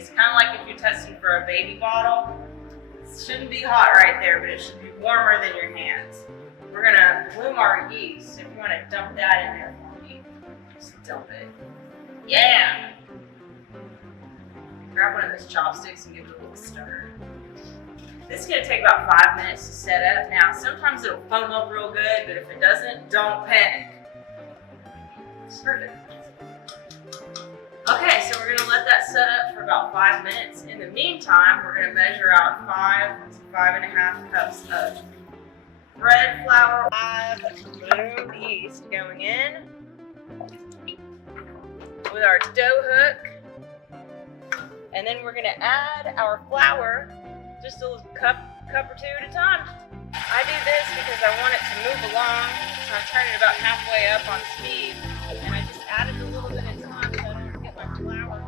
degrees. Kind of like if you're testing for a baby bottle. It shouldn't be hot right there, but it should be warmer than your hands. We're gonna bloom our yeast. If you want to dump that in there for me, just dump it. Yeah! Grab one of those chopsticks and give it a little stir. This is gonna take about 5 minutes to set up. Now, sometimes it'll foam up real good, but if it doesn't, don't panic. It's perfect. Okay, so we're gonna let that set up for about 5 minutes. In the meantime, we're gonna measure out 5 to 5.5 cups of bread flour, 5 bloom yeast going in with our dough hook. And then we're gonna add our flour, just a cup or two at a time. I do this because I want it to move along, so I turn it about halfway up on speed, and I just add it a little bit at a time so I don't forget my flour.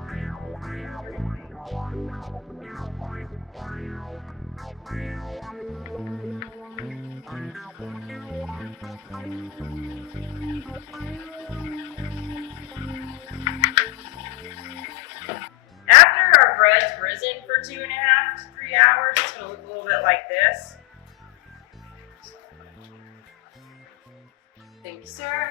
After our bread's risen for 2.5 to 3 hours, it's going to look a little bit like this. Thank you, sir.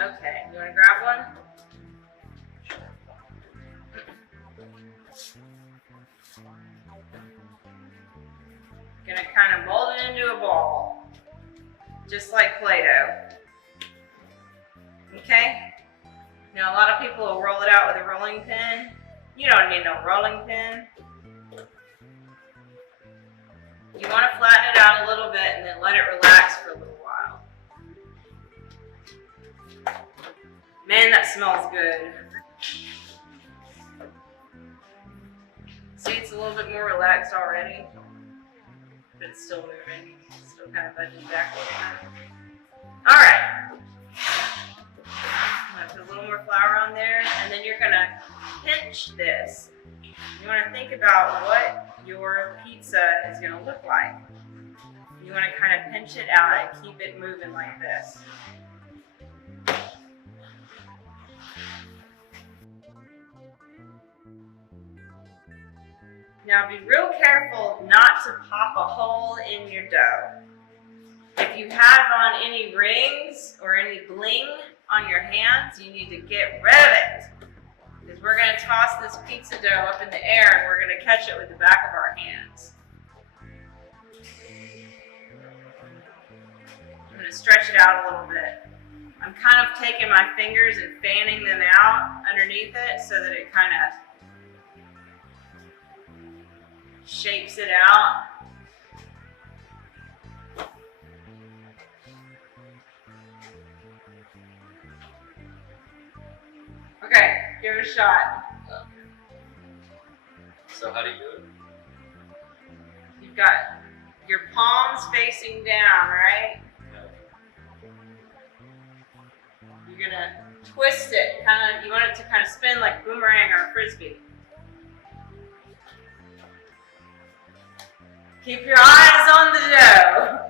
Okay, you want to grab one? Gonna kind of mold it into a ball, just like Play-Doh. Okay? Now a lot of people will roll it out with a rolling pin. You don't need no rolling pin. You want to flatten it out a little bit and then let it relax for a little while. Man, that smells good. See, it's a little bit more relaxed already, but it's still moving. It's still kind of budging back a little bit. All right. I'm gonna put a little more flour on there, and then you're gonna pinch this. You want to think about what your pizza is going to look like. You want to kind of pinch it out and keep it moving like this. Now be real careful not to pop a hole in your dough. If you have on any rings or any bling on your hands, you need to get rid of it. Because we're going to toss this pizza dough up in the air and we're going to catch it with the back of our hands. I'm going to stretch it out a little bit. I'm kind of taking my fingers and fanning them out underneath it so that it kind of shapes it out. Okay, give it a shot. So how do you do it? You've got your palms facing down, right? Yeah. You're gonna twist it, you want it to kind of spin like a boomerang or a frisbee. Keep your eyes on the dough.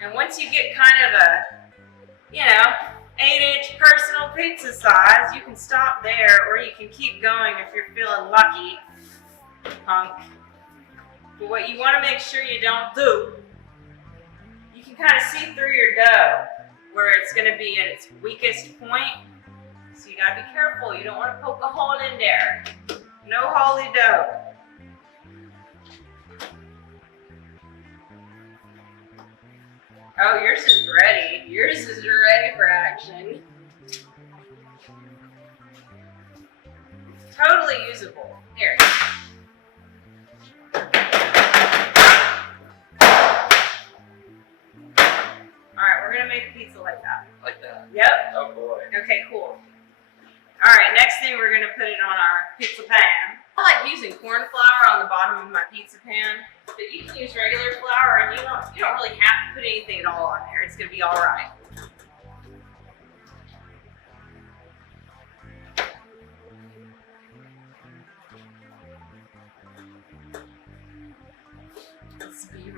And once you get kind of a, 8-inch personal pizza size, you can stop there or you can keep going if you're feeling lucky, punk. But what you want to make sure you don't do, you can kind of see through your dough where it's going to be at its weakest point. So you got to be careful. You don't want to poke a hole in there. No holy dough. Oh, yours is ready. Yours is ready for action. Totally usable. Here. Alright, we're gonna make a pizza like that. Like that? Yep. Oh boy. Okay, cool. Alright, next thing we're gonna put it on our pizza pan. I like using corn flour on the bottom of my pizza pan, but you can use regular flour and you don't really have to put anything at all on there. It's gonna be alright.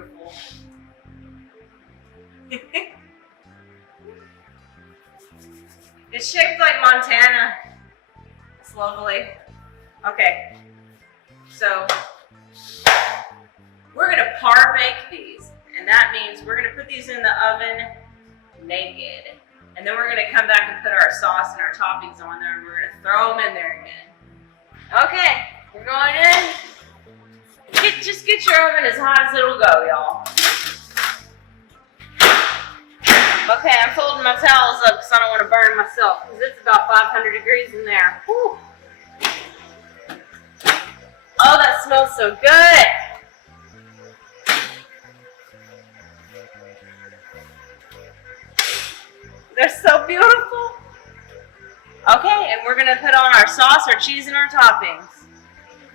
beautiful. It's shaped like Montana. It's lovely. Okay, so we're gonna par bake these, and that means we're gonna put these in the oven naked, and then we're gonna come back and put our sauce and our toppings on there, and we're gonna throw them in there again. Okay, we're going in. Just get your oven as hot as it'll go, y'all. Okay, I'm folding my towels up because I don't want to burn myself, because it's about 500 degrees in there. Whew. Oh, that smells so good. They're so beautiful. Okay, and we're gonna put on our sauce, our cheese, and our toppings.